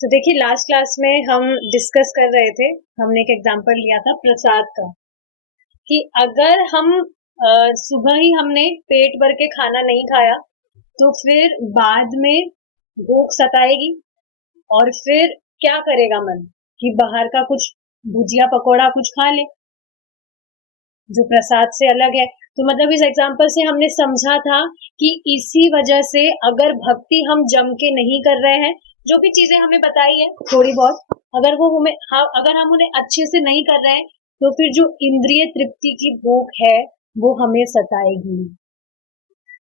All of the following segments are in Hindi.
तो देखिए लास्ट क्लास में हम डिस्कस कर रहे थे, हमने एक एग्जांपल लिया था प्रसाद का कि अगर हम सुबह ही हमने पेट भर के खाना नहीं खाया तो फिर बाद में भूख सताएगी और फिर क्या करेगा मन कि बाहर का कुछ भुजिया पकोड़ा कुछ खा ले जो प्रसाद से अलग है। तो मतलब इस एग्जांपल से हमने समझा था कि इसी वजह से अगर भक्ति हम जम के नहीं कर रहे हैं, जो भी चीजें हमें बताई है थोड़ी बहुत, अगर वो हमें अगर हम उन्हें अच्छे से नहीं कर रहे हैं तो फिर जो इंद्रिय तृप्ति की भूख है वो हमें सताएगी।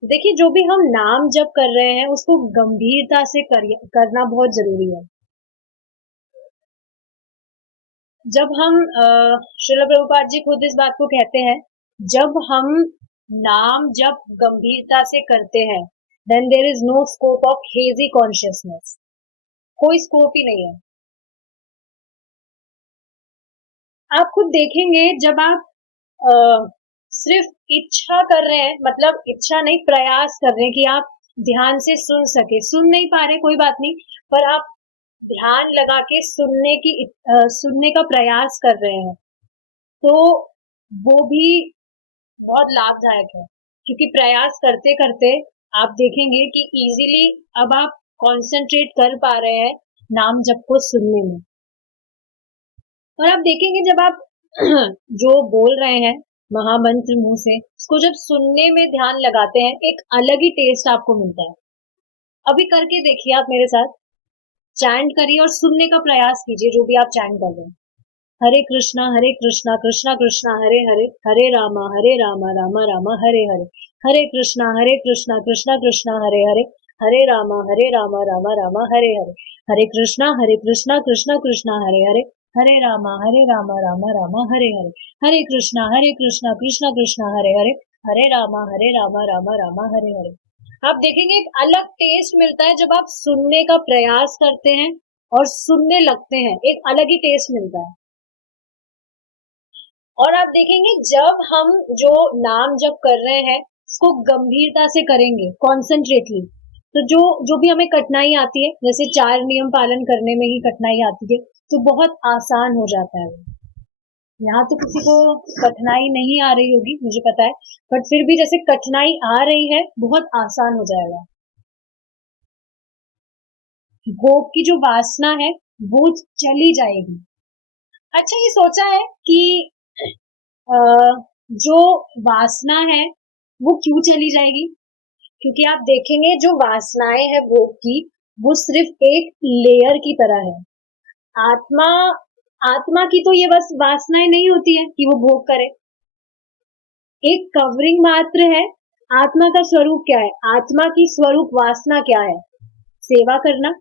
देखिए जो भी हम नाम जप कर रहे हैं उसको गंभीरता से करना बहुत जरूरी है। जब हम श्रील प्रभुपाद जी खुद इस बात को कहते हैं, जब हम नाम जब गंभीरता से करते हैं then there is no scope of hazy consciousness, कोई स्कोप ही नहीं है। आप खुद देखेंगे जब आप सिर्फ इच्छा कर रहे हैं, मतलब इच्छा नहीं प्रयास कर रहे हैं कि आप ध्यान से सुन सके, सुन नहीं पा रहे कोई बात नहीं, पर आप ध्यान लगा के सुनने का प्रयास कर रहे हैं तो वो भी बहुत लाभदायक है, क्योंकि प्रयास करते करते आप देखेंगे कि इजीली अब आप कंसंट्रेट कर पा रहे हैं नाम जप को सुनने में। और आप देखेंगे जब आप जो बोल रहे हैं महामंत्र मुंह से, उसको जब सुनने में ध्यान लगाते हैं एक अलग ही टेस्ट आपको मिलता है। अभी करके देखिए आप मेरे साथ, चैंट करिए और सुनने का प्रयास कीजिए जो भी आप चैंट कर रहे हैं। हरे कृष्णा कृष्णा कृष्णा हरे हरे, हरे रामा रामा रामा हरे हरे, हरे कृष्णा कृष्णा कृष्णा हरे हरे, हरे रामा रामा रामा हरे हरे, हरे कृष्णा कृष्णा कृष्णा हरे हरे, हरे रामा रामा रामा हरे हरे, हरे कृष्णा कृष्णा कृष्णा हरे हरे, हरे रामा रामा रामा हरे हरे। आप देखेंगे एक अलग टेस्ट मिलता है जब आप सुनने का प्रयास करते हैं और सुनने लगते हैं, एक अलग ही टेस्ट मिलता है। और आप देखेंगे जब हम जो नाम जप कर रहे हैं उसको गंभीरता से करेंगे, कॉन्सेंट्रेटली, तो जो जो भी हमें कठिनाई आती है, जैसे 4 नियम पालन करने में ही कठिनाई आती है, तो बहुत आसान हो जाता है। यहाँ तो किसी को कठिनाई नहीं आ रही होगी मुझे पता है, बट फिर भी जैसे कठिनाई आ रही है बहुत आसान हो जाएगा। भोग की जो वासना है वो चली जाएगी। अच्छा ये सोचा है कि जो वासना है वो क्यों चली जाएगी? क्योंकि आप देखेंगे जो वासनाएं हैं भोग की, वो सिर्फ एक लेयर की तरह है। आत्मा आत्मा की तो ये बस वासनाएं नहीं होती है कि वो भोग करे, एक कवरिंग मात्र है। आत्मा का स्वरूप क्या है? आत्मा की स्वरूप वासना क्या है? सेवा करना।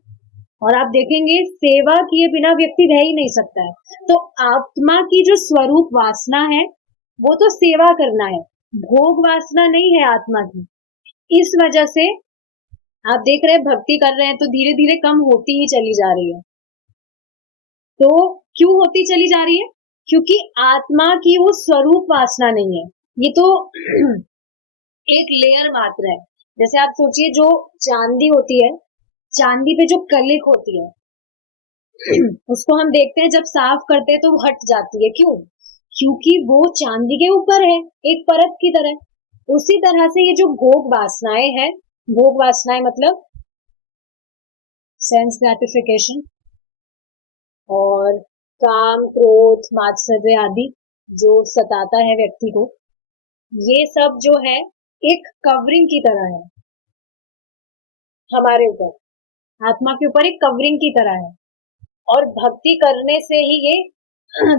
और आप देखेंगे सेवा किए बिना व्यक्ति रह ही नहीं सकता है। तो आत्मा की जो स्वरूप वासना है वो तो सेवा करना है, भोग वासना नहीं है आत्मा की। इस वजह से आप देख रहे हैं भक्ति कर रहे हैं तो धीरे धीरे कम होती ही चली जा रही है। तो क्यों होती चली जा रही है? क्योंकि आत्मा की वो स्वरूप वासना नहीं है, ये तो एक लेयर मात्र है। जैसे आप सोचिए जो चांदी होती है, चांदी पे जो कलिक होती है उसको हम देखते हैं जब साफ करते हैं तो वो हट जाती है। क्यों? क्योंकि वो चांदी के ऊपर है, एक परत की तरह। उसी तरह से ये जो भोग वासनाएं हैं, भोग वासनाएं मतलब सेंस ग्रेटिफिकेशन और काम क्रोध मात्सर्य आदि जो सताता है व्यक्ति को, ये सब जो है एक कवरिंग की तरह है हमारे ऊपर, आत्मा के ऊपर एक कवरिंग की तरह है। और भक्ति करने से ही ये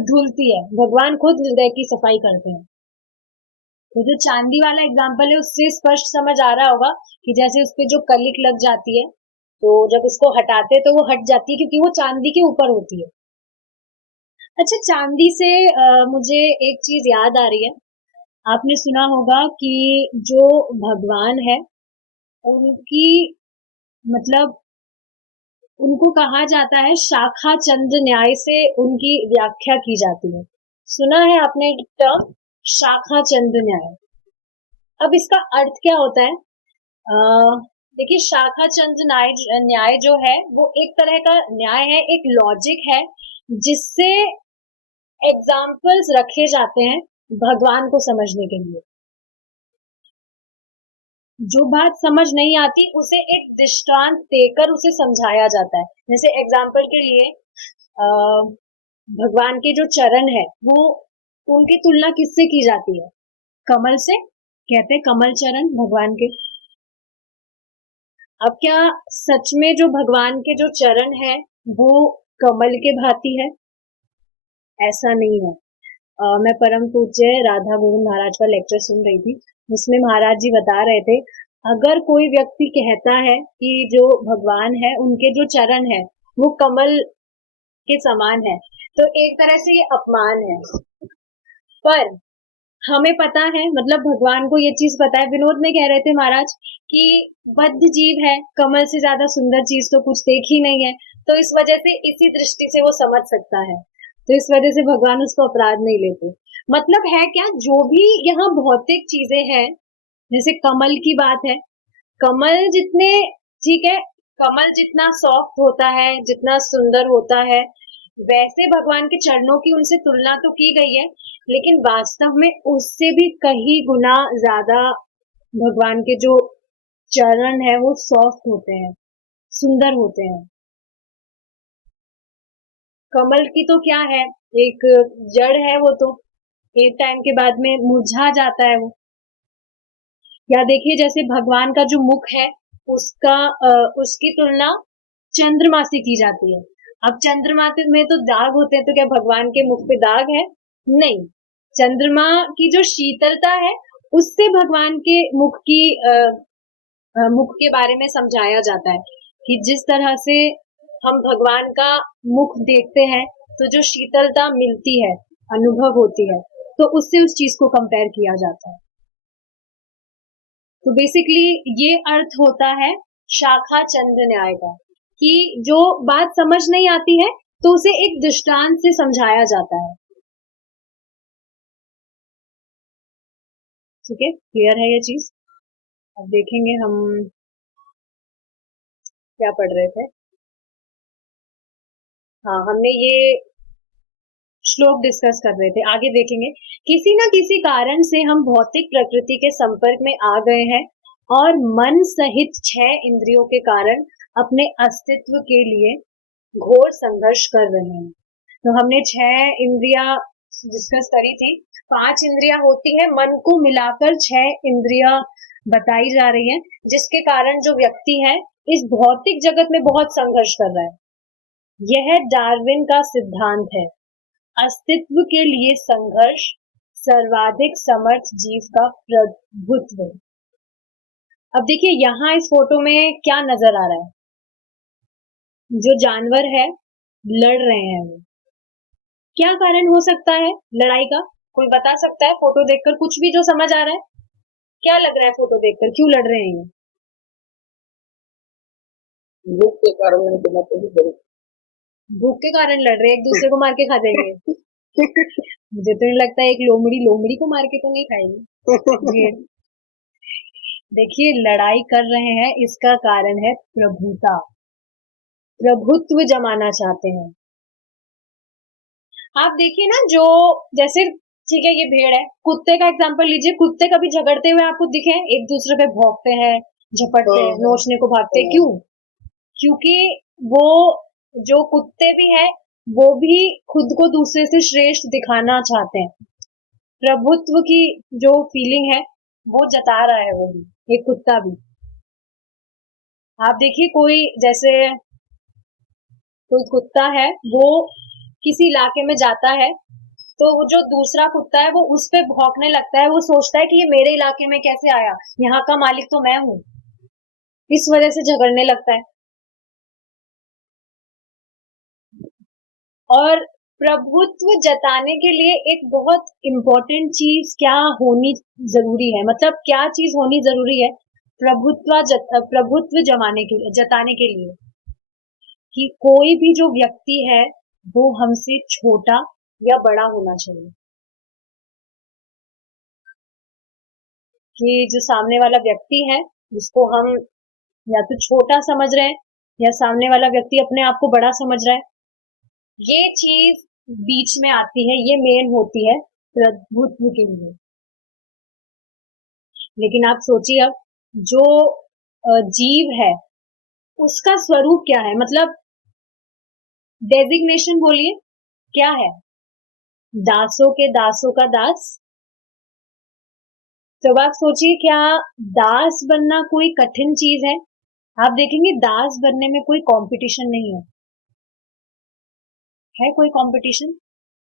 धुलती है, भगवान खुद हृदय की सफाई करते हैं। तो जो चांदी वाला एग्जाम्पल है उससे स्पष्ट समझ आ रहा होगा कि जैसे उस पे जो कलिक लग जाती है तो जब उसको हटाते हैं तो वो हट जाती है क्योंकि वो चांदी के ऊपर होती है। अच्छा चांदी से मुझे एक चीज याद आ रही है, आपने सुना होगा कि जो भगवान है उनकी मतलब उनको कहा जाता है शाखा चंद्र न्याय से उनकी व्याख्या की जाती है। सुना है आपने टर्म शाखा चंद्र न्याय? अब इसका अर्थ क्या होता है? देखिए शाखा चंद्र न्याय न्याय जो है वो एक तरह का न्याय है, एक लॉजिक है जिससे एग्जाम्पल्स रखे जाते हैं भगवान को समझने के लिए। जो बात समझ नहीं आती उसे एक दृष्टांत देकर उसे समझाया जाता है। जैसे एग्जाम्पल के लिए भगवान के जो चरण है वो उनकी तुलना किससे की जाती है? कमल से। कहते हैं कमल चरण भगवान के। अब क्या सच में जो भगवान के जो चरण है वो कमल के भांति है? ऐसा नहीं है। मैं परम पूज्य राधा गोविंद महाराज का लेक्चर सुन रही थी, उसमें महाराज जी बता रहे थे, अगर कोई व्यक्ति कहता है कि जो भगवान है उनके जो चरण है वो कमल के समान है, तो एक तरह से ये अपमान है। पर हमें पता है, मतलब भगवान को ये चीज पता है। विनोद में कह रहे थे महाराज कि बद्ध जीव है, कमल से ज्यादा सुंदर चीज तो कुछ देखी नहीं है, तो इस वजह से इसी दृष्टि से वो समझ सकता है, तो इस वजह से भगवान उसको अपराध नहीं लेते। मतलब है क्या, जो भी यहाँ भौतिक चीजें हैं, जैसे कमल की बात है, कमल जितने, ठीक है, कमल जितना सॉफ्ट होता है, जितना सुंदर होता है, वैसे भगवान के चरणों की उनसे तुलना तो की गई है, लेकिन वास्तव में उससे भी कहीं गुना ज्यादा भगवान के जो चरण है वो सॉफ्ट होते हैं, सुंदर होते हैं। कमल की तो क्या है, एक जड़ है, वो तो एक टाइम के बाद में मुरझा जाता है वो। या देखिए जैसे भगवान का जो मुख है उसका उसकी तुलना चंद्रमा से की जाती है। अब चंद्रमा में तो दाग होते हैं, तो क्या भगवान के मुख पे दाग है? नहीं। चंद्रमा की जो शीतलता है उससे भगवान के मुख की मुख के बारे में समझाया जाता है कि जिस तरह से हम भगवान का मुख देखते हैं तो जो शीतलता मिलती है, अनुभव होती है, तो उससे उस चीज को कंपेयर किया जाता है। तो बेसिकली ये अर्थ होता है शाखा चंद्र न्याय का, कि जो बात समझ नहीं आती है तो उसे एक दृष्टांत से समझाया जाता है। ठीक है, क्लियर है ये चीज? अब देखेंगे हम क्या पढ़ रहे थे। हाँ, हमने ये श्लोक डिस्कस कर रहे थे, आगे देखेंगे। किसी ना किसी कारण से हम भौतिक प्रकृति के संपर्क में आ गए हैं और मन सहित 6 इंद्रियों के कारण अपने अस्तित्व के लिए घोर संघर्ष कर रहे हैं। तो हमने 6 इंद्रियां डिस्कस करी थी। 5 इंद्रियां होती है, मन को मिलाकर 6 इंद्रियां बताई जा रही हैं, जिसके कारण जो व्यक्ति है इस भौतिक जगत में बहुत संघर्ष कर रहा है। यह डार्विन का सिद्धांत है, अस्तित्व के लिए संघर्ष, सर्वाधिक समर्थ जीव का प्रभुत्व। अब देखिए यहाँ इस फोटो में क्या नजर आ रहा है, जो जानवर है लड़ रहे हैं वो। क्या कारण हो सकता है लड़ाई का? कोई बता सकता है? फोटो देखकर कुछ भी जो समझ आ रहा है, क्या लग रहा है फोटो देखकर, क्यों लड़ रहे हैं ये? भूख के कारण उनको मतलब भूख के कारण लड़ रहे हैं, एक दूसरे को मार के खा जाएंगे। मुझे तो नहीं लगता एक लोमड़ी लोमड़ी को मार के तो नहीं खाएगी भेड़। देखिए लड़ाई कर रहे हैं, इसका कारण है प्रभुता, प्रभुत्व जमाना चाहते हैं। आप देखिए ना, जो जैसे ठीक है ये भेड़ है, कुत्ते का एग्जांपल लीजिए, कुत्ते कभी झगड़ते हुए आपको दिखे? एक दूसरे पे भौंकते हैं, झपटते हैं, नोचने को भागते हैं, क्यों? क्योंकि वो जो कुत्ते भी है वो भी खुद को दूसरे से श्रेष्ठ दिखाना चाहते हैं, प्रभुत्व की जो फीलिंग है वो जता रहा है वो भी, एक कुत्ता भी। आप देखिए कोई जैसे कोई कुत्ता है, वो किसी इलाके में जाता है, तो वो जो दूसरा कुत्ता है वो उस पे भौंकने लगता है, वो सोचता है कि ये मेरे इलाके में कैसे आया, यहाँ का मालिक तो मैं हूँ, इस वजह से झगड़ने लगता है। और प्रभुत्व जताने के लिए एक बहुत इंपॉर्टेंट चीज क्या होनी जरूरी है, मतलब क्या चीज होनी जरूरी है प्रभुत्व जताने के लिए, कि कोई भी जो व्यक्ति है वो हमसे छोटा या बड़ा होना चाहिए, कि जो सामने वाला व्यक्ति है जिसको हम या तो छोटा समझ रहे हैं या सामने वाला व्यक्ति अपने आप को बड़ा समझ रहा है, ये चीज बीच में आती है, ये मेन होती है प्रभुत्व के लिए। लेकिन आप सोचिए अब जो जीव है उसका स्वरूप क्या है, मतलब डेजिग्नेशन बोलिए क्या है, दासों के दासों का दास। तो आप सोचिए क्या दास बनना कोई कठिन चीज है? आप देखेंगे दास बनने में कोई कंपटीशन नहीं है कोई कंपटीशन?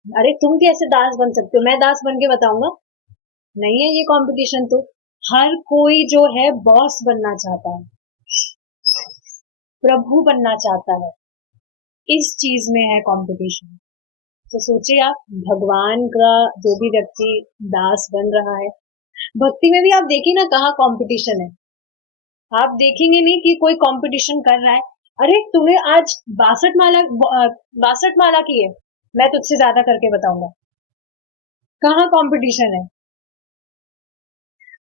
अरे तुम कैसे दास बन सकते हो, मैं दास बन के बताऊंगा, नहीं है ये कंपटीशन। तो हर कोई जो है बॉस बनना चाहता है, प्रभु बनना चाहता है, इस चीज में है कंपटीशन। तो सोचिए आप भगवान का जो भी व्यक्ति दास बन रहा है, भक्ति में भी आप देखिए ना कहाँ कंपटीशन है। आप देखेंगे नहीं कि कोई कंपटीशन कर रहा है, अरे तुम्हें आज 62 माला की है, मैं तुझसे ज्यादा करके बताऊंगा, कहाँ कंपटीशन है?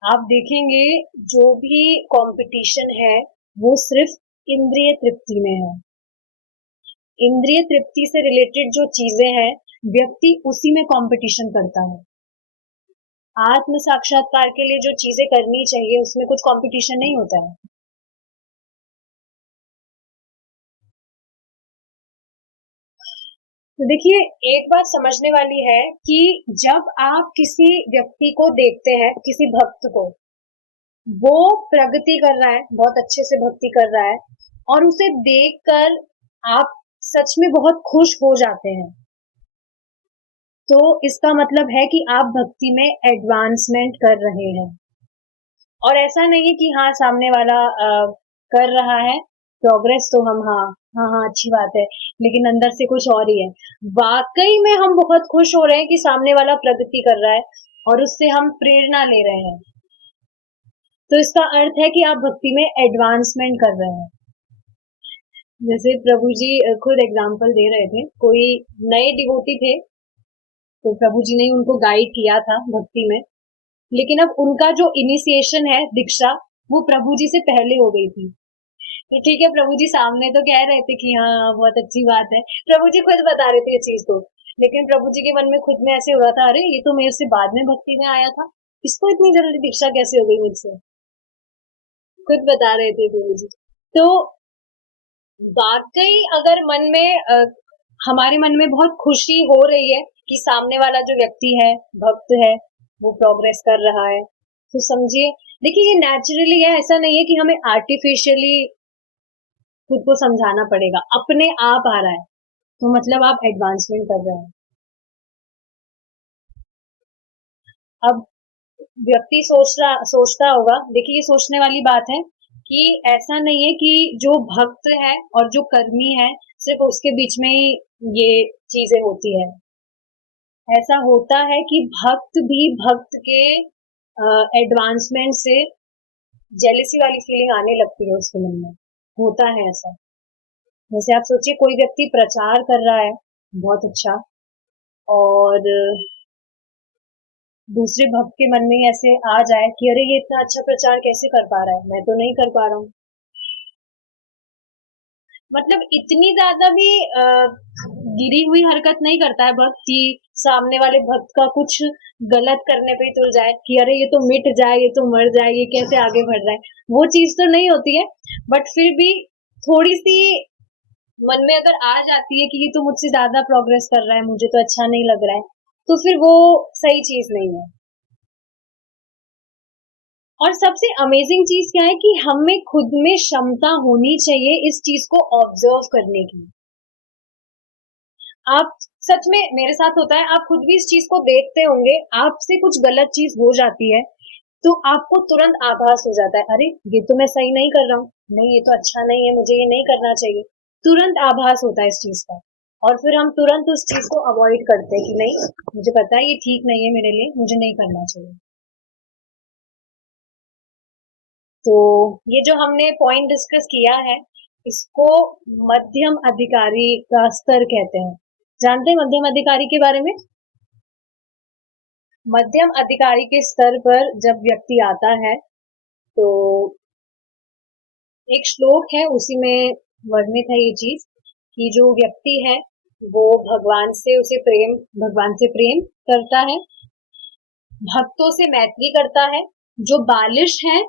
आप देखेंगे जो भी कंपटीशन है वो सिर्फ इंद्रिय तृप्ति में है। इंद्रिय तृप्ति से रिलेटेड जो चीजें हैं व्यक्ति उसी में कंपटीशन करता है। आत्म साक्षात्कार के लिए जो चीजें करनी चाहिए उसमें कुछ कंपटीशन नहीं होता है। तो देखिए एक बात समझने वाली है कि जब आप किसी व्यक्ति को देखते हैं, किसी भक्त को, वो प्रगति कर रहा है, बहुत अच्छे से भक्ति कर रहा है और उसे देखकर आप सच में बहुत खुश हो जाते हैं, तो इसका मतलब है कि आप भक्ति में एडवांसमेंट कर रहे हैं। और ऐसा नहीं है कि हाँ सामने वाला कर रहा है प्रोग्रेस, तो हम हाँ हाँ हाँ अच्छी बात है, लेकिन अंदर से कुछ और ही है। वाकई में हम बहुत खुश हो रहे हैं कि सामने वाला प्रगति कर रहा है और उससे हम प्रेरणा ले रहे हैं, तो इसका अर्थ है कि आप भक्ति में एडवांसमेंट कर रहे हैं। जैसे प्रभु जी खुद एग्जाम्पल दे रहे थे, कोई नए डिवोटी थे तो प्रभु जी ने उनको गाइड किया था भक्ति में, लेकिन अब उनका जो इनिशिएशन है दीक्षा वो प्रभु जी से पहले हो गई थी। तो ठीक है प्रभु जी सामने तो कह रहे थे कि हाँ बहुत अच्छी बात है, प्रभु जी खुद बता रहे थे ये चीज को, लेकिन प्रभु जी के मन में खुद में ऐसे हो रहा था, अरे ये तो मेरे से बाद में भक्ति में आया था, इसको इतनी जल्दी दीक्षा कैसे हो गई मुझसे, खुद बता रहे थे प्रभु जी। तो वाकई अगर मन में हमारे मन में बहुत खुशी हो रही है कि सामने वाला जो व्यक्ति है भक्त है वो प्रोग्रेस कर रहा है, तो समझिए, देखिए ये नेचुरली है, ऐसा नहीं है कि हमें आर्टिफिशियली खुद को समझाना पड़ेगा, अपने आप आ रहा है, तो मतलब आप एडवांसमेंट कर रहे हैं। अब व्यक्ति सोचता होगा, देखिए ये सोचने वाली बात है कि ऐसा नहीं है कि जो भक्त है और जो कर्मी है सिर्फ उसके बीच में ही ये चीजें होती है। ऐसा होता है कि भक्त भी भक्त के एडवांसमेंट से जेलिसी वाली फीलिंग आने लगती है उसके मन में, होता है ऐसा। जैसे आप सोचिए कोई व्यक्ति प्रचार कर रहा है बहुत अच्छा, और दूसरे भक्त के मन में ऐसे आ जाए कि अरे ये इतना अच्छा प्रचार कैसे कर पा रहा है, मैं तो नहीं कर पा रहा हूँ, मतलब इतनी ज्यादा भी गिरी हुई हरकत नहीं करता है भक्त कि सामने वाले भक्त का कुछ गलत करने पे ही तुल जाए कि अरे ये तो मिट जाए, ये तो मर जाए, ये कैसे आगे बढ़ रहा है, वो चीज तो नहीं होती है। बट फिर भी थोड़ी सी मन में अगर आ जाती है कि ये तो मुझसे ज्यादा प्रोग्रेस कर रहा है, मुझे तो अच्छा नहीं लग रहा है, तो फिर वो सही चीज नहीं है। और सबसे अमेजिंग चीज क्या है कि हमें खुद में क्षमता होनी चाहिए इस चीज को ऑब्जर्व करने की। आप सच में, मेरे साथ होता है, आप खुद भी इस चीज को देखते होंगे, आपसे कुछ गलत चीज हो जाती है तो आपको तुरंत आभास हो जाता है, अरे ये तो मैं सही नहीं कर रहा हूँ, नहीं ये तो अच्छा नहीं है, मुझे ये नहीं करना चाहिए, तुरंत आभास होता है इस चीज का, और फिर हम तुरंत उस चीज को अवॉइड करते हैं कि नहीं मुझे पता है ये ठीक नहीं है मेरे लिए, मुझे नहीं करना चाहिए। तो ये जो हमने पॉइंट डिस्कस किया है इसको मध्यम अधिकारी का स्तर कहते हैं। जानते हैं मध्यम अधिकारी के बारे में? मध्यम अधिकारी के स्तर पर जब व्यक्ति आता है तो एक श्लोक है उसी में वर्णित है ये चीज कि जो व्यक्ति है वो भगवान से प्रेम करता है, भक्तों से मैत्री करता है, जो बालिश है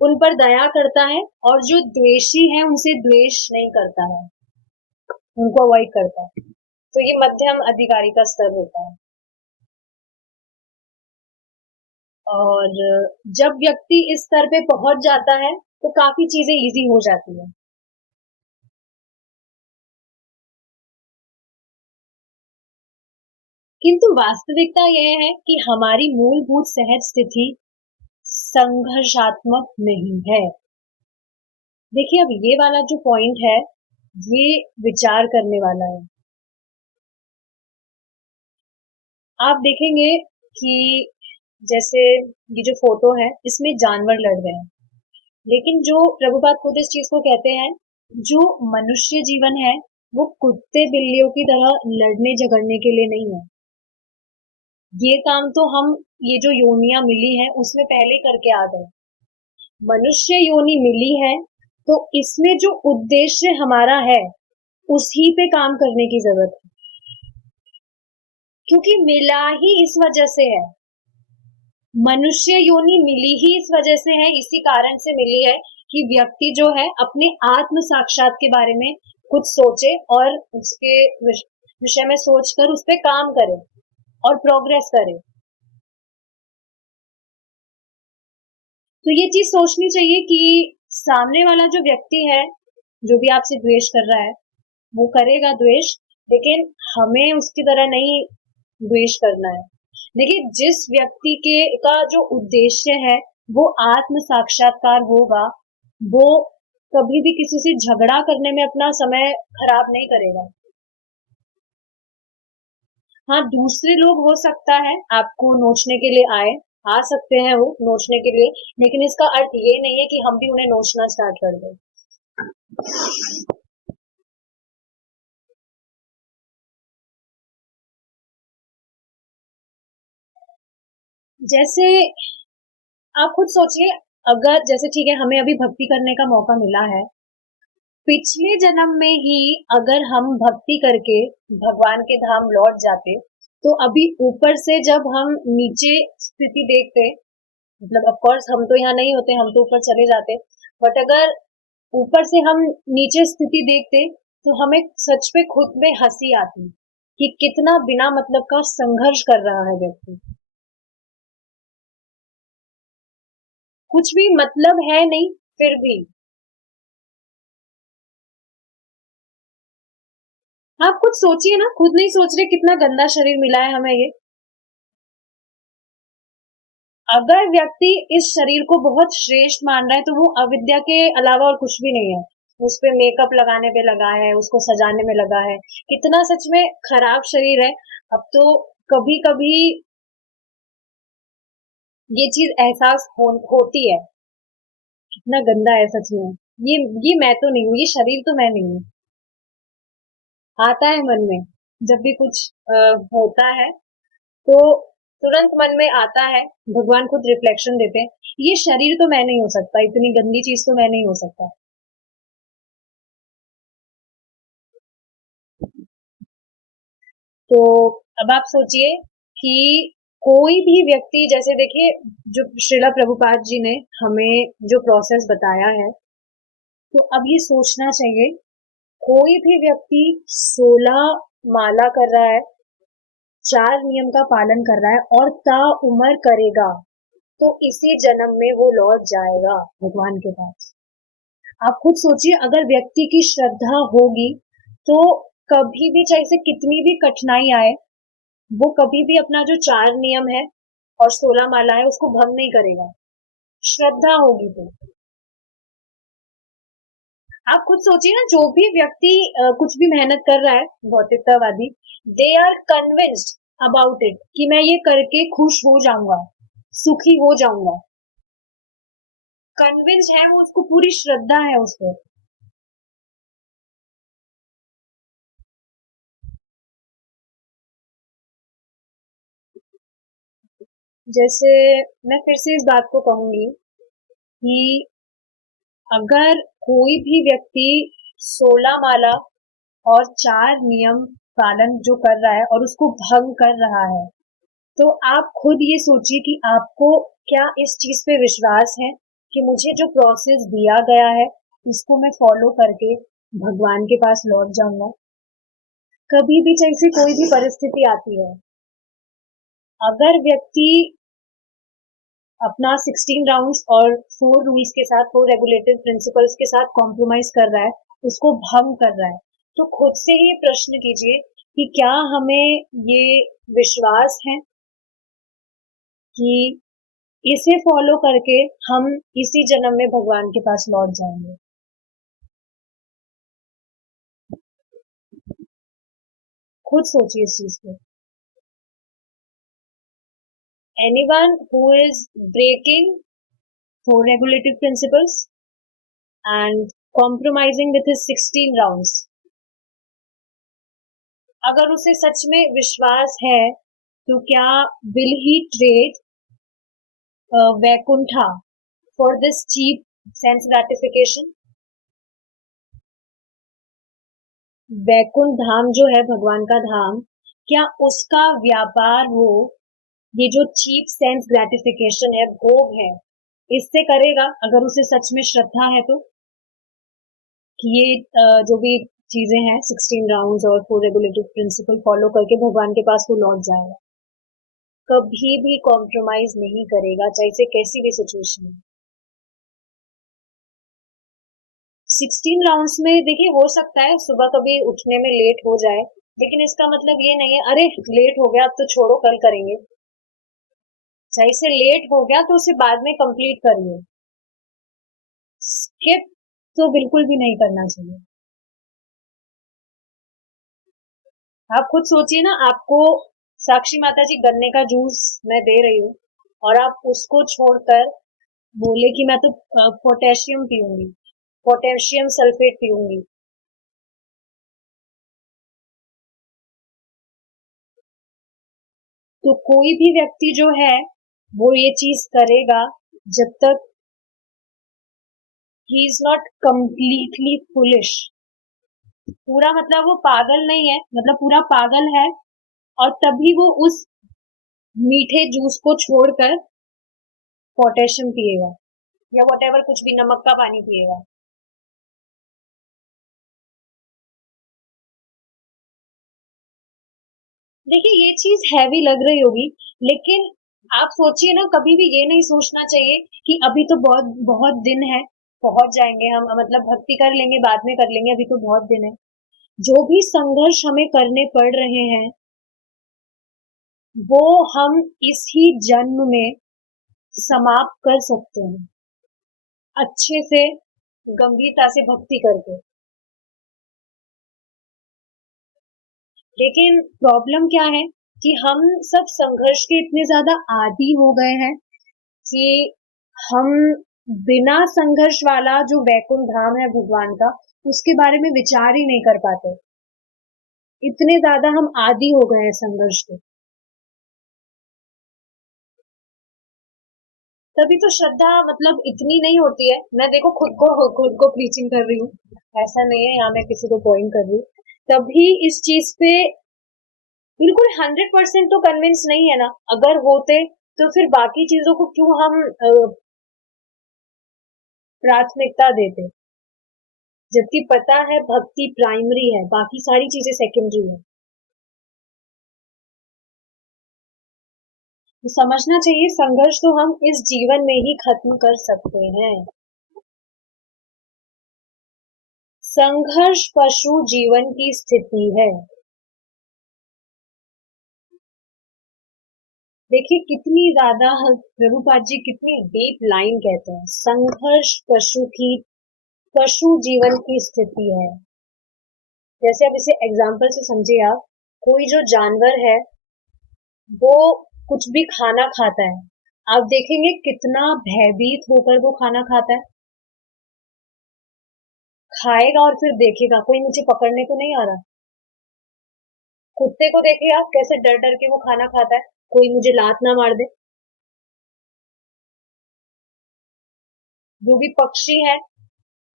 उन पर दया करता है और जो द्वेषी है उनसे द्वेष नहीं करता है, उनको अवॉइड करता है। तो ये मध्यम अधिकारी का स्तर होता है। और जब व्यक्ति इस स्तर पे पहुंच जाता है तो काफी चीजें इजी हो जाती है। किंतु वास्तविकता यह है कि हमारी मूलभूत सहज स्थिति संघर्षात्मक नहीं है। देखिए, अब ये वाला जो पॉइंट है ये विचार करने वाला है। आप देखेंगे कि जैसे ये जो फोटो है इसमें जानवर लड़ रहे हैं, लेकिन जो प्रभुपाद खुद इस चीज को कहते हैं, जो मनुष्य जीवन है वो कुत्ते बिल्लियों की तरह लड़ने झगड़ने के लिए नहीं है। ये काम तो हम ये जो योनियां मिली है उसमें पहले ही करके आ गए। मनुष्य योनि मिली है तो इसमें जो उद्देश्य हमारा है उसी पे काम करने की जरूरत है, क्योंकि मिला ही इस वजह से है। मनुष्य योनि मिली ही इस वजह से है, इसी कारण से मिली है कि व्यक्ति जो है अपने आत्म साक्षात के बारे में कुछ सोचे और उसके विषय में सोचकर उस पर काम करे और प्रोग्रेस करे। तो ये चीज सोचनी चाहिए कि सामने वाला जो व्यक्ति है, जो भी आपसे द्वेष कर रहा है, वो करेगा द्वेष, लेकिन हमें उसकी तरह नहीं द्वेष करना है। देखिए, जिस व्यक्ति के का जो उद्देश्य है वो आत्म साक्षात्कार होगा, वो कभी भी किसी से झगड़ा करने में अपना समय खराब नहीं करेगा। हाँ, दूसरे लोग हो सकता है आपको नोचने के लिए आ सकते हैं वो नोचने के लिए, लेकिन इसका अर्थ ये नहीं है कि हम भी उन्हें नोचना स्टार्ट कर दें। जैसे आप खुद सोचिए, अगर जैसे ठीक है हमें अभी भक्ति करने का मौका मिला है, पिछले जन्म में ही अगर हम भक्ति करके भगवान के धाम लौट जाते, तो अभी ऊपर से जब हम नीचे स्थिति देखते, मतलब ऑफ कोर्स हम तो यहाँ नहीं होते, हम तो ऊपर चले जाते, बट अगर ऊपर से हम नीचे स्थिति देखते तो हमें सच पे खुद में हंसी आती कि कितना बिना मतलब का संघर्ष कर रहा है व्यक्ति। कुछ भी मतलब है नहीं, फिर भी आप खुद सोचिए ना, खुद नहीं सोच रहे कितना गंदा शरीर मिला है हमें ये। अगर व्यक्ति इस शरीर को बहुत श्रेष्ठ मान रहा है तो वो अविद्या के अलावा और कुछ भी नहीं है। उस पे मेकअप लगाने पे लगा है, उसको सजाने में लगा है, कितना सच में खराब शरीर है। अब तो कभी कभी ये चीज एहसास होती है, कितना गंदा है सच में। ये मैं तो नहीं हूँ, ये शरीर तो मैं नहीं हूँ। आता है मन में, जब भी कुछ होता है तो तुरंत मन में आता है, भगवान खुद रिफ्लेक्शन देते हैं, ये शरीर तो मैं नहीं हो सकता, इतनी गंदी चीज तो मैं नहीं हो सकता। तो अब आप सोचिए कि कोई भी व्यक्ति, जैसे देखिए जो श्रीला प्रभुपाद जी ने हमें जो प्रोसेस बताया है, तो अब ये सोचना चाहिए, कोई भी व्यक्ति 16 माला कर रहा है, 4 नियम का पालन कर रहा है और ता उम्र करेगा, तो इसी जन्म में वो लौट जाएगा भगवान के पास। आप खुद सोचिए, अगर व्यक्ति की श्रद्धा होगी तो कभी भी, चाहे से कितनी भी कठिनाई आए, वो कभी भी अपना जो 4 नियम है और 16 माला है उसको भंग नहीं करेगा, श्रद्धा होगी तो। आप खुद सोचिए ना, जो भी व्यक्ति कुछ भी मेहनत कर रहा है, भौतिकतावादी, they are convinced about it कि मैं ये करके खुश हो जाऊंगा, सुखी हो जाऊंगा, कन्विंस्ड है वो, उसको पूरी श्रद्धा है उस पर। जैसे मैं फिर से इस बात को कहूंगी कि अगर कोई भी व्यक्ति 16 माला और 4 नियम पालन जो कर रहा है और उसको भंग कर रहा है, तो आप खुद ये सोचिए कि आपको क्या इस चीज पे विश्वास है कि मुझे जो प्रोसेस दिया गया है उसको मैं फॉलो करके भगवान के पास लौट जाऊंगा। कभी भी जैसे कोई भी परिस्थिति आती है, अगर व्यक्ति अपना 16 राउंड्स और 4 रूल्स के साथ, 4 रेगुलेटिव प्रिंसिपल्स के साथ कॉम्प्रोमाइज कर रहा है, उसको भंग कर रहा है, तो खुद से ही प्रश्न कीजिए कि क्या हमें ये विश्वास है कि इसे फॉलो करके हम इसी जन्म में भगवान के पास लौट जाएंगे। खुद सोचिए इस चीज पे। Anyone who is breaking 4 regulative principles and compromising with his 16 rounds, अगर उसे सच में विश्वास है, तो क्या will he trade Vaikuntha for this cheap sense gratification? Vaikuntha धाम जो है भगवान का धाम, क्या उसका व्यापार वो ये जो चीप सेंस ग्रेटिफिकेशन है, भोग है, इससे करेगा? अगर उसे सच में श्रद्धा है तो कि ये जो भी चीजें हैं 16 राउंड्स और 4 रेगुलेटिव प्रिंसिपल फॉलो करके भगवान के पास वो लौट जाएगा। कभी भी कॉम्प्रोमाइज नहीं करेगा, चाहे से कैसी भी सिचुएशन हो। 16 राउंड्स में देखिए, हो सकता है सुबह कभी उठने में लेट हो जाए, लेकिन इसका मतलब ये नहीं है अरे लेट हो गया अब तो छोड़ो कल करेंगे। चाहे से लेट हो गया तो उसे बाद में कंप्लीट करिए, स्किप तो बिल्कुल भी नहीं करना चाहिए। आप खुद सोचिए ना, आपको साक्षी माता जी गन्ने का जूस मैं दे रही हूँ और आप उसको छोड़कर बोले कि मैं तो पोटेशियम पीऊंगी, पोटेशियम सल्फेट पीऊंगी। तो कोई भी व्यक्ति जो है वो ये चीज करेगा जब तक he is not completely foolish. पूरा मतलब वो पागल नहीं है, मतलब पूरा पागल है, और तभी वो उस मीठे जूस को छोड़कर पोटेशियम पिएगा या वॉटेवर कुछ भी नमक का पानी पिएगा। देखिए ये चीज हैवी लग रही होगी, लेकिन आप सोचिए ना, कभी भी ये नहीं सोचना चाहिए कि अभी तो बहुत बहुत दिन है, पहुंच जाएंगे हम, मतलब भक्ति कर लेंगे बाद में कर लेंगे, अभी तो बहुत दिन है। जो भी संघर्ष हमें करने पड़ रहे हैं वो हम इस ही जन्म में समाप्त कर सकते हैं, अच्छे से गंभीरता से भक्ति करके। लेकिन प्रॉब्लम क्या है कि हम सब संघर्ष के इतने ज्यादा आदी हो गए हैं कि हम बिना संघर्ष वाला जो वैकुंठ धाम है भगवान का, उसके बारे में विचार ही नहीं कर पाते। इतने ज्यादा हम आदी हो गए हैं संघर्ष के। तभी तो श्रद्धा मतलब इतनी नहीं होती है। मैं देखो खुद को प्रीचिंग कर रही हूँ, ऐसा नहीं है यहाँ मैं किसी को पॉइंट कर रही हूँ। तभी इस चीज पे बिल्कुल 100% तो कन्विंस नहीं है ना। अगर होते तो फिर बाकी चीजों को क्यों हम प्राथमिकता देते, जबकि पता है भक्ति प्राइमरी है, बाकी सारी चीजें सेकेंडरी है। तो समझना चाहिए संघर्ष तो हम इस जीवन में ही खत्म कर सकते हैं। संघर्ष पशु जीवन की स्थिति है। देखिए कितनी ज्यादा प्रभुपाद जी कितनी डीप लाइन कहते हैं, संघर्ष पशु जीवन की स्थिति है। जैसे अब इसे एग्जाम्पल से समझिए आप, कोई जो जानवर है वो कुछ भी खाना खाता है, आप देखेंगे कितना भयभीत होकर वो खाना खाता है। खाएगा और फिर देखेगा कोई मुझे पकड़ने को नहीं आ रहा। कुत्ते को देखिए आप, कैसे डर डर के वो खाना खाता है, कोई मुझे लात ना मार दे। जो भी पक्षी है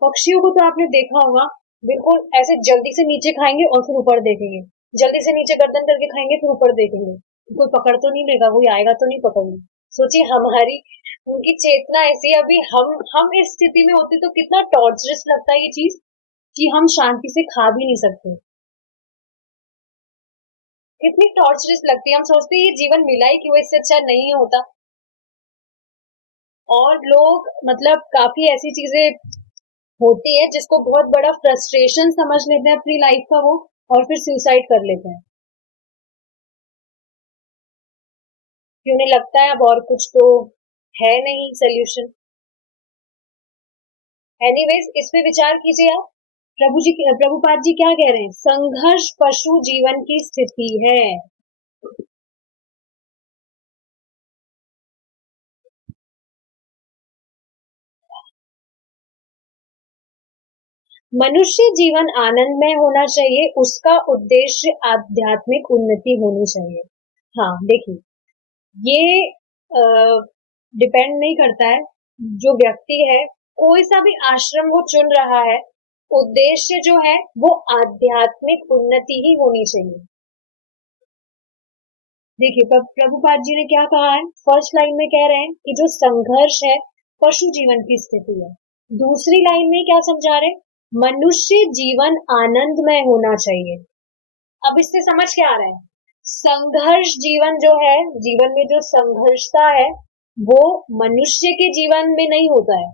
पक्षियों को तो आपने देखा होगा, बिल्कुल ऐसे जल्दी से नीचे खाएंगे और फिर ऊपर देखेंगे, जल्दी से नीचे गर्दन करके खाएंगे फिर ऊपर देखेंगे, कोई पकड़ तो नहीं लेगा, कोई आएगा तो नहीं पकड़ने। सोचिए हमारी उनकी चेतना ऐसी है। अभी हम इस स्थिति में होते तो कितना टॉर्चरस लगता है ये चीज, कि हम शांति से खा भी नहीं सकते, कितनी टॉर्चरस लगती है। हम सोचते हैं ये जीवन मिला ही क्यों, इससे अच्छा नहीं होता। और लोग मतलब काफी ऐसी चीजें होती है जिसको बहुत बड़ा फ्रस्ट्रेशन समझ लेते हैं अपनी लाइफ का वो, और फिर सुसाइड कर लेते हैं, कि उन्हें लगता है अब और कुछ तो है नहीं सोल्यूशन। एनीवेज, इस पे विचार कीजिए आप। प्रभुपाद जी क्या कह रहे हैं? संघर्ष पशु जीवन की स्थिति है। मनुष्य जीवन आनंदमय होना चाहिए, उसका उद्देश्य आध्यात्मिक उन्नति होनी चाहिए। हाँ देखिए, ये डिपेंड नहीं करता है, जो व्यक्ति है कोई सा भी आश्रम वो चुन रहा है, उद्देश्य जो है वो आध्यात्मिक उन्नति ही होनी चाहिए। देखिए प्रभुपाद जी ने क्या कहा है, फर्स्ट लाइन में कह रहे हैं कि जो संघर्ष है पशु जीवन की स्थिति है। दूसरी लाइन में क्या समझा रहे हैं? मनुष्य जीवन आनंदमय होना चाहिए। अब इससे समझ क्या आ रहा है? संघर्ष जीवन जो है, जीवन में जो संघर्षता है वो मनुष्य के जीवन में नहीं होता है।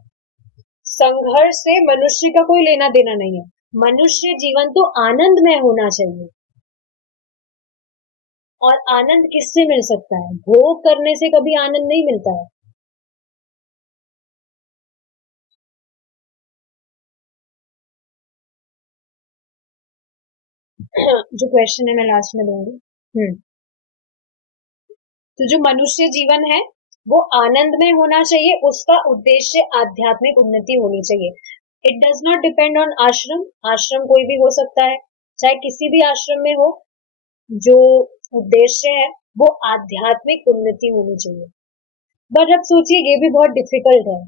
संघर्ष से मनुष्य का कोई लेना देना नहीं है। मनुष्य जीवन तो आनंदमय होना चाहिए। और आनंद किससे मिल सकता है? भोग करने से कभी आनंद नहीं मिलता है। जो क्वेश्चन है मैं लास्ट में दूंगी। तो जो मनुष्य जीवन है वो आनंदमय होना चाहिए, उसका उद्देश्य आध्यात्मिक उन्नति होनी चाहिए। It does not depend on आश्रम। आश्रम कोई भी हो सकता है, चाहे किसी भी आश्रम में हो, जो उद्देश्य है वो आध्यात्मिक उन्नति होनी चाहिए। बट अब सोचिए ये भी बहुत डिफिकल्ट है।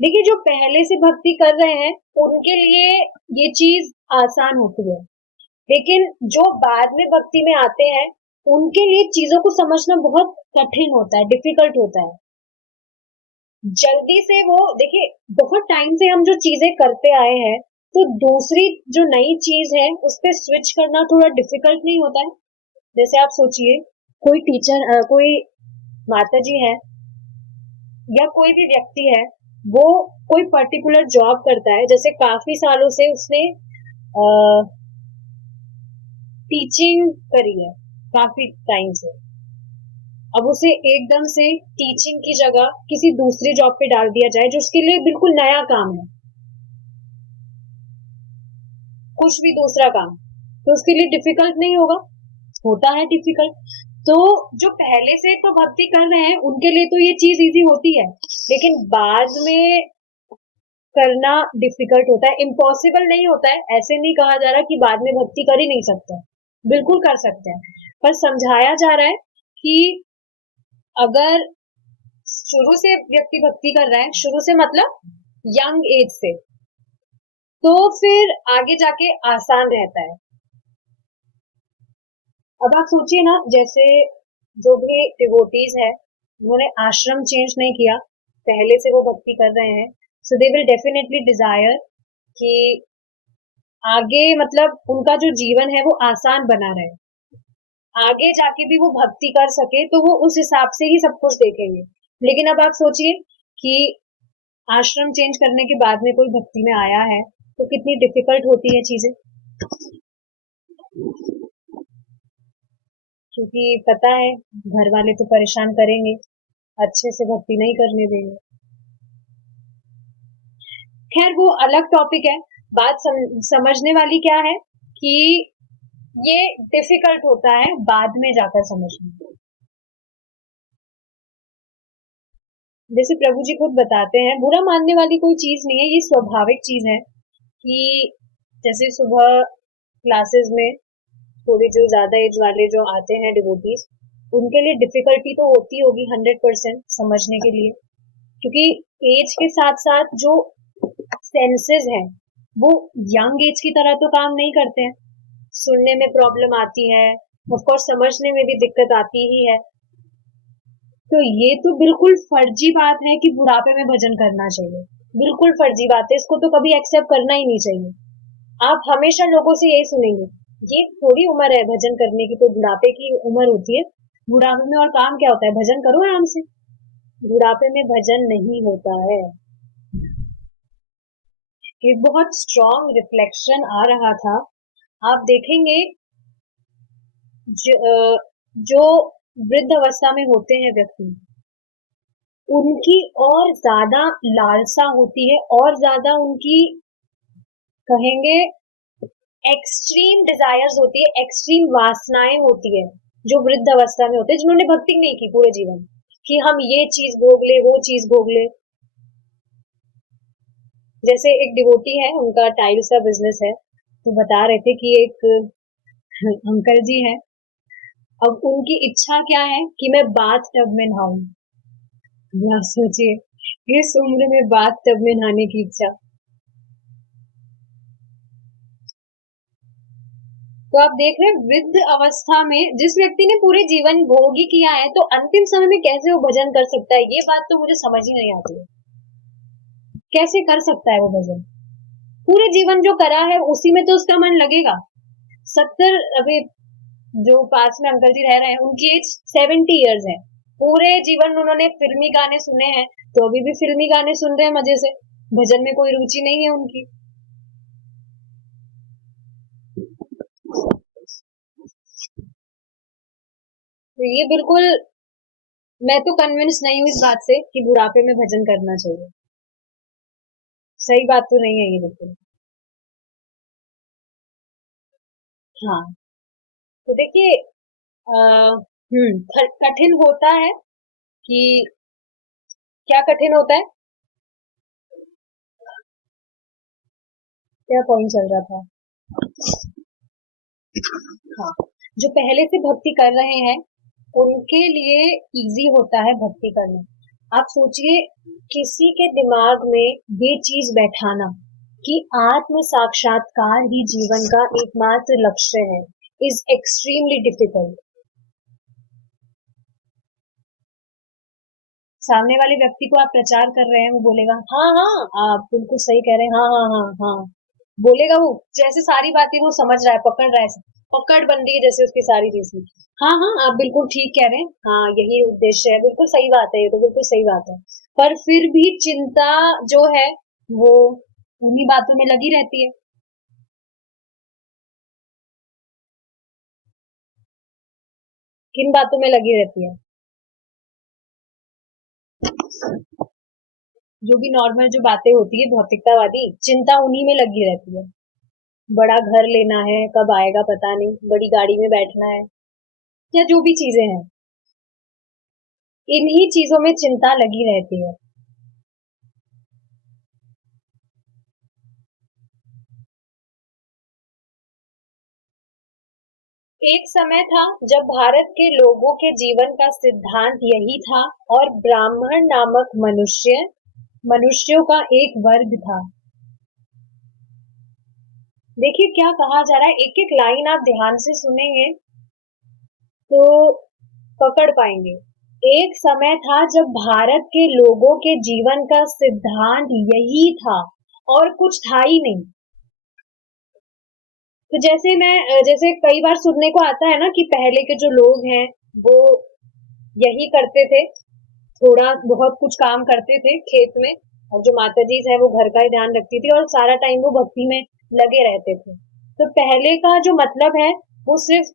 देखिए जो पहले से भक्ति कर रहे हैं उनके लिए ये चीज आसान होती है, लेकिन जो बाद में भक्ति में आते हैं उनके लिए चीजों को समझना बहुत कठिन होता है, डिफिकल्ट होता है। जल्दी से वो देखिए, बहुत टाइम से हम जो चीजें करते आए हैं, तो दूसरी जो नई चीज है उस पर स्विच करना थोड़ा डिफिकल्ट नहीं होता है? जैसे आप सोचिए, कोई टीचर, कोई माता जी है या कोई भी व्यक्ति है, वो कोई पर्टिकुलर जॉब करता है, जैसे काफी सालों से उसने टीचिंग करी है काफी टाइम से, अब उसे एकदम से टीचिंग की जगह किसी दूसरी जॉब पे डाल दिया जाए जो उसके लिए बिल्कुल नया काम है, कुछ भी दूसरा काम, तो उसके लिए डिफिकल्ट नहीं होगा? होता है डिफिकल्ट। तो जो पहले से तो भक्ति कर रहे हैं उनके लिए तो ये चीज इजी होती है, लेकिन बाद में करना डिफिकल्ट होता है। इम्पॉसिबल नहीं होता है, ऐसे नहीं कहा जा रहा कि बाद में भक्ति कर ही नहीं सकते, बिल्कुल कर सकते हैं, पर समझाया जा रहा है कि अगर शुरू से व्यक्ति भक्ति कर रहा है, शुरू से मतलब यंग एज से, तो फिर आगे जाके आसान रहता है। अब आप सोचिए ना, जैसे जो भी डिवोटीज है उन्होंने आश्रम चेंज नहीं किया, पहले से वो भक्ति कर रहे हैं, सो दे विल डेफिनेटली डिजायर कि आगे मतलब उनका जो जीवन है वो आसान बना रहे, आगे जाके भी वो भक्ति कर सके, तो वो उस हिसाब से ही सब कुछ देखेंगे। लेकिन अब आप सोचिए कि आश्रम चेंज करने के बाद में कोई भक्ति में आया है तो कितनी डिफिकल्ट होती है चीजें, क्योंकि पता है घर वाले तो परेशान करेंगे, अच्छे से भक्ति नहीं करने देंगे। खैर वो अलग टॉपिक है। बात समझने वाली क्या है कि ये डिफिकल्ट होता है बाद में जाकर समझना। जैसे प्रभु जी खुद बताते हैं, बुरा मानने वाली कोई चीज नहीं है, ये स्वाभाविक चीज है कि जैसे सुबह क्लासेस में थोड़ी जो ज्यादा एज वाले जो आते हैं डिवोटीज, उनके लिए डिफिकल्टी तो होती होगी 100% समझने के लिए, क्योंकि एज के साथ साथ जो सेंसेस हैं वो यंग एज की तरह तो काम नहीं करते हैं। सुनने में प्रॉब्लम आती है, ऑफ कोर्स समझने में भी दिक्कत आती ही है। तो ये तो बिल्कुल फर्जी बात है कि बुढ़ापे में भजन करना चाहिए। बिल्कुल फर्जी बात है, इसको तो कभी एक्सेप्ट करना ही नहीं चाहिए। आप हमेशा लोगों से यही सुनेंगे, ये थोड़ी उम्र है भजन करने की, तो बुढ़ापे की उम्र होती है। बुढ़ापे में और काम क्या होता है, भजन करो आराम से। बुढ़ापे में भजन नहीं होता है। एक बहुत स्ट्रॉन्ग रिफ्लेक्शन आ रहा था। आप देखेंगे जो वृद्ध अवस्था में होते हैं व्यक्ति, उनकी और ज्यादा लालसा होती है, और ज्यादा उनकी कहेंगे एक्सट्रीम डिजायर्स होती है, एक्सट्रीम वासनाएं होती है। जो वृद्ध अवस्था में होते हैं, जिन्होंने भक्ति नहीं की पूरे जीवन, कि हम ये चीज भोग ले, वो चीज भोग ले। जैसे एक डिवोटी है, उनका टाइल्स का बिजनेस है, तो बता रहे थे कि एक अंकल जी है, अब उनकी इच्छा क्या है कि मैं बाथ टब में नहाऊं। आप सोचिए, इस उम्र में बाथ टब में नहाने की इच्छा। तो आप देख रहे हैं वृद्ध अवस्था में जिस व्यक्ति ने पूरे जीवन भोग ही किया है, तो अंतिम समय में कैसे वो भजन कर सकता है, ये बात तो मुझे समझ ही नहीं आती है। कैसे कर सकता है वो भजन? पूरे जीवन जो करा है उसी में तो उसका मन लगेगा। 70, अभी जो पास में अंकल जी रह रहे हैं, उनकी एज 70 ईयर्स है। पूरे जीवन उन्होंने फिल्मी गाने सुने हैं, तो अभी भी फिल्मी गाने सुन रहे हैं मजे से। भजन में कोई रुचि नहीं है उनकी। तो ये बिल्कुल, मैं तो कन्विंस नहीं हूँ इस बात से कि बुढ़ापे में भजन करना चाहिए। सही बात तो नहीं है ये बिल्कुल। हाँ, तो देखिए, कठिन होता है कि, क्या कठिन होता है, क्या पॉइंट चल रहा था? हाँ, जो पहले से भक्ति कर रहे हैं उनके लिए इजी होता है भक्ति करना। आप सोचिए, किसी के दिमाग में ये चीज बैठाना कि आत्म साक्षात्कार ही जीवन का एकमात्र लक्ष्य है, इज एक्सट्रीमली डिफिकल्ट। सामने वाले व्यक्ति को आप प्रचार कर रहे हैं, वो बोलेगा हाँ हाँ आप बिल्कुल सही कह रहे हैं, हाँ हाँ हाँ हाँ, बोलेगा वो, जैसे सारी बातें वो समझ रहा है, पकड़ रहा है, पकड़ बन रही है जैसे उसकी सारी चीजें। हाँ हाँ आप बिल्कुल ठीक कह रहे हैं, हाँ यही उद्देश्य है, बिल्कुल सही बात है, ये तो बिल्कुल सही बात है। पर फिर भी चिंता जो है वो उन्हीं बातों में लगी रहती है। किन बातों में लगी रहती है? जो भी नॉर्मल जो बातें होती है भौतिकतावादी, चिंता उन्हीं में लगी रहती है। बड़ा घर लेना है, कब आएगा पता नहीं, बड़ी गाड़ी में बैठना है, या जो भी चीजें हैं, इन्हीं चीजों में चिंता लगी रहती है। एक समय था जब भारत के लोगों के जीवन का सिद्धांत यही था, और ब्राह्मण नामक मनुष्यों का एक वर्ग था। देखिए क्या कहा जा रहा है, एक एक लाइन आप ध्यान से सुनेंगे तो पकड़ पाएंगे। एक समय था जब भारत के लोगों के जीवन का सिद्धांत यही था, और कुछ था ही नहीं। तो जैसे कई बार सुनने को आता है ना कि पहले के जो लोग हैं वो यही करते थे, थोड़ा बहुत कुछ काम करते थे खेत में, और जो माताजी है वो घर का ही ध्यान रखती थी, और सारा टाइम वो भक्ति में लगे रहते थे। तो पहले का जो मतलब है वो सिर्फ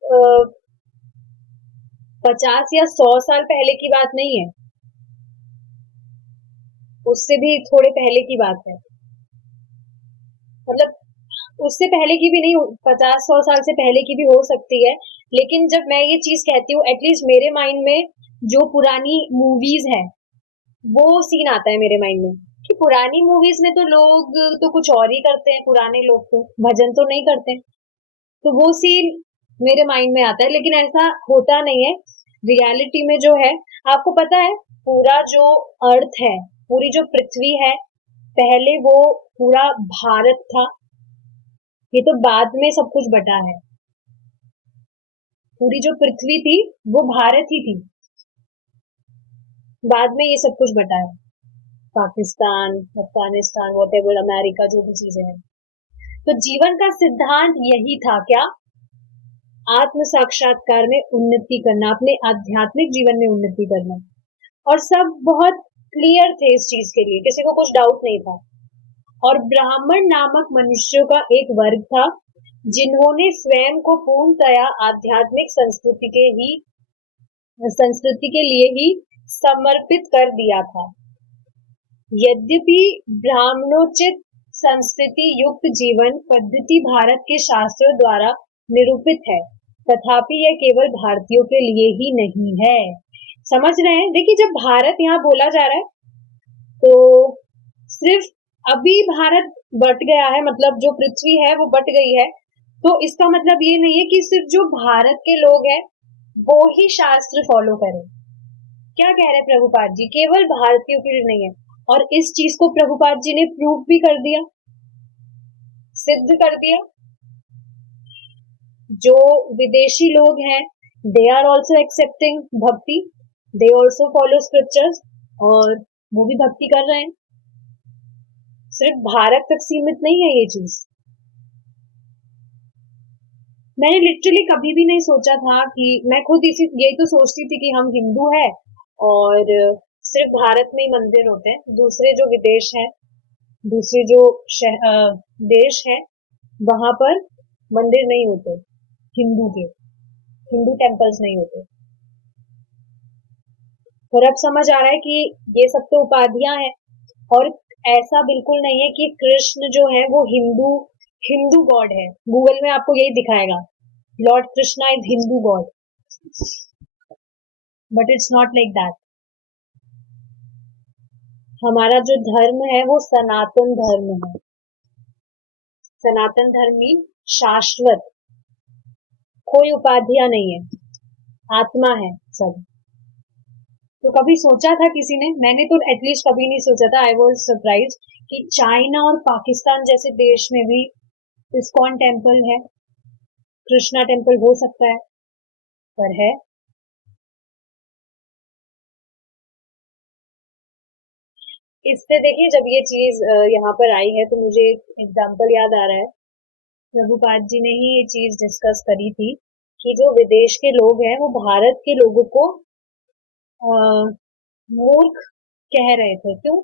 50 या 100 साल पहले की बात नहीं है, उससे भी थोड़े पहले की बात है। मतलब उससे पहले की भी नहीं, 50-100 साल से पहले की भी हो सकती है। लेकिन जब मैं ये चीज कहती हूँ, एटलीस्ट मेरे माइंड में जो पुरानी मूवीज है वो सीन आता है मेरे माइंड में, कि पुरानी मूवीज में तो लोग तो कुछ और ही करते हैं, पुराने लोग तो भजन तो नहीं करते। तो वो सीन मेरे माइंड में आता है, लेकिन ऐसा होता नहीं है रियलिटी में। जो है, आपको पता है, पूरा जो अर्थ है, पूरी जो पृथ्वी है, पहले वो पूरा भारत था, ये तो बाद में सब कुछ बटा है। पूरी जो पृथ्वी थी वो भारत ही थी, बाद में ये सब कुछ बटा है। पाकिस्तान, अफगानिस्तान, वॉटेवर, अमेरिका, जो भी चीजें हैं। तो जीवन का सिद्धांत यही था क्या? आत्म साक्षात्कार में उन्नति करना, अपने आध्यात्मिक जीवन में उन्नति करना। और सब बहुत क्लियर थे इस चीज के लिए, किसी को कुछ डाउट नहीं था। और ब्राह्मण नामक मनुष्यों का एक वर्ग था जिन्होंने स्वयं को पूर्णतया आध्यात्मिक संस्कृति के लिए ही समर्पित कर दिया था। यद्यपि ब्राह्मणोचित संस्कृति युक्त जीवन पद्धति भारत के शास्त्रों द्वारा निरूपित है, तथापि यह केवल भारतीयों के लिए ही नहीं है। समझ रहे हैं? देखिए, जब भारत यहाँ बोला जा रहा है तो सिर्फ अभी भारत बट गया है, मतलब जो पृथ्वी है वो बट गई है, तो इसका मतलब ये नहीं है कि सिर्फ जो भारत के लोग हैं वो ही शास्त्र फॉलो करें। क्या कह रहे हैं प्रभुपाद जी? केवल भारतीयों के लिए नहीं है। और इस चीज को प्रभुपाद जी ने प्रूव भी कर दिया, सिद्ध कर दिया। जो विदेशी लोग हैं, दे आर ऑल्सो एक्सेप्टिंग भक्ति, दे ऑल्सो फॉलो स्क्रिप्चर्स, और वो भी भक्ति कर रहे हैं। सिर्फ भारत तक सीमित नहीं है ये चीज। मैंने लिटरली कभी भी नहीं सोचा था कि मैं खुद यही तो सोचती थी कि हम हिंदू है और सिर्फ भारत में ही मंदिर होते हैं, दूसरे जो विदेश है, दूसरे जो देश है, वहां पर मंदिर नहीं होते हिंदू टेम्पल्स नहीं होते। और अब समझ आ रहा है कि ये सब तो उपाधियां हैं, और ऐसा बिल्कुल नहीं है कि कृष्ण जो है वो हिंदू गॉड है। गूगल में आपको यही दिखाएगा, Lord Krishna is Hindu God, but it's not like that. हमारा जो धर्म है वो सनातन धर्म है। सनातन धर्म मीन शाश्वत, कोई उपाधियां नहीं है, आत्मा है सब। तो कभी सोचा था किसी ने? मैंने तो एटलीस्ट कभी नहीं सोचा था। आई वॉज सरप्राइज कि चाइना और पाकिस्तान जैसे देश में भी इस्कॉन टेम्पल है, कृष्णा टेम्पल हो सकता है, पर है। इससे देखिए, जब ये चीज यहाँ पर आई है तो मुझे एक एग्जाम्पल याद आ रहा है। प्रभुपाद जी ने ही ये चीज डिस्कस करी थी कि जो विदेश के लोग हैं वो भारत के लोगों को मूर्ख कह रहे थे। क्यों?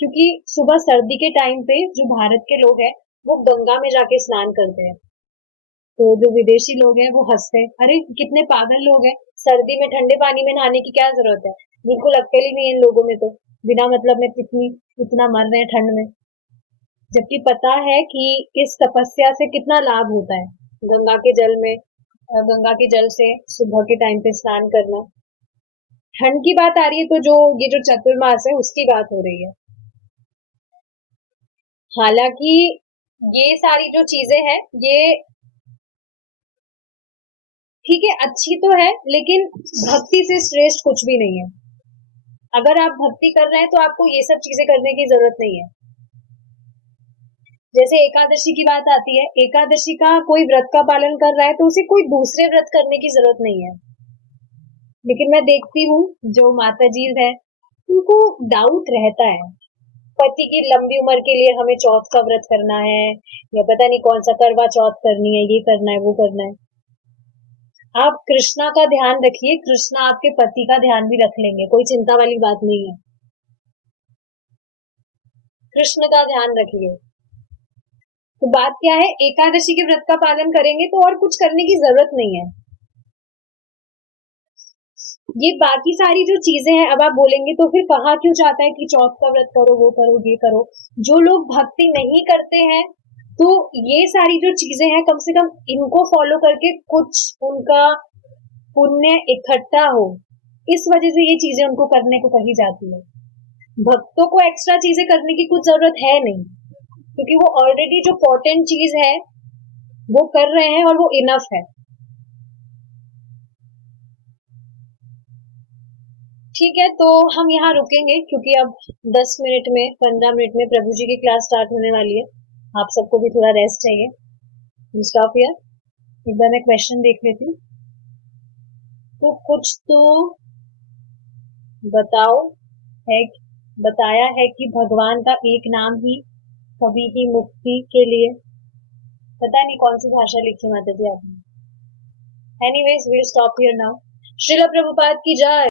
क्योंकि सुबह सर्दी के टाइम पे जो भारत के लोग हैं वो गंगा में जाके स्नान करते हैं, तो जो विदेशी लोग हैं वो हंसते हैं, अरे कितने पागल लोग हैं, सर्दी में ठंडे पानी में नहाने की क्या जरूरत है, बिल्कुल अक्ल ही नहीं है इन लोगों में, तो बिना मतलब में इतना मर रहे हैं ठंड में। जबकि पता है कि इस तपस्या से कितना लाभ होता है, गंगा के जल में गंगा के जल से सुबह के टाइम पे स्नान करना। ठंड की बात आ रही है तो ये जो चतुर्मास है उसकी बात हो रही है। हालांकि ये सारी जो चीजें हैं ये ठीक है, अच्छी तो है, लेकिन भक्ति से श्रेष्ठ कुछ भी नहीं है। अगर आप भक्ति कर रहे हैं तो आपको ये सब चीजें करने की जरूरत नहीं है। जैसे एकादशी की बात आती है, एकादशी का कोई व्रत का पालन कर रहा है तो उसे कोई दूसरे व्रत करने की जरूरत नहीं है। लेकिन मैं देखती हूँ जो माता जी है उनको डाउट रहता है, पति की लंबी उम्र के लिए हमें चौथ का व्रत करना है, या पता नहीं कौन सा करवा चौथ करनी है, ये करना है वो करना है। आप कृष्णा का ध्यान रखिए, कृष्णा आपके पति का ध्यान भी रख लेंगे, कोई चिंता वाली बात नहीं है। कृष्ण का ध्यान रखिए। तो बात क्या है, एकादशी के व्रत का पालन करेंगे तो और कुछ करने की जरूरत नहीं है। ये बाकी सारी जो चीजें हैं, अब आप बोलेंगे तो फिर कहा क्यों चाहता है कि चौथ का व्रत करो, वो करो, ये करो। जो लोग भक्ति नहीं करते हैं तो ये सारी जो चीजें हैं कम से कम इनको फॉलो करके कुछ उनका पुण्य इकट्ठा हो, इस वजह से ये चीजें उनको करने को कही जाती है। भक्तों को एक्स्ट्रा चीजें करने की कुछ जरूरत है नहीं, क्योंकि वो ऑलरेडी जो पोटेंट चीज है वो कर रहे हैं और वो इनफ है। ठीक है, तो हम यहाँ रुकेंगे क्योंकि अब 10 मिनट में 15 मिनट में प्रभु जी की क्लास स्टार्ट होने वाली है। आप सबको भी थोड़ा रेस्ट चाहिए। Stop here. एक बार मैं क्वेश्चन देख लेती हूँ। तो कुछ तो बताओ है, बताया है कि भगवान का एक नाम ही कभी ही मुक्ति के लिए, पता नहीं कौन सी भाषा लिखी माता जी आपने। Anyways we stop here now. Srila Prabhupada की जय।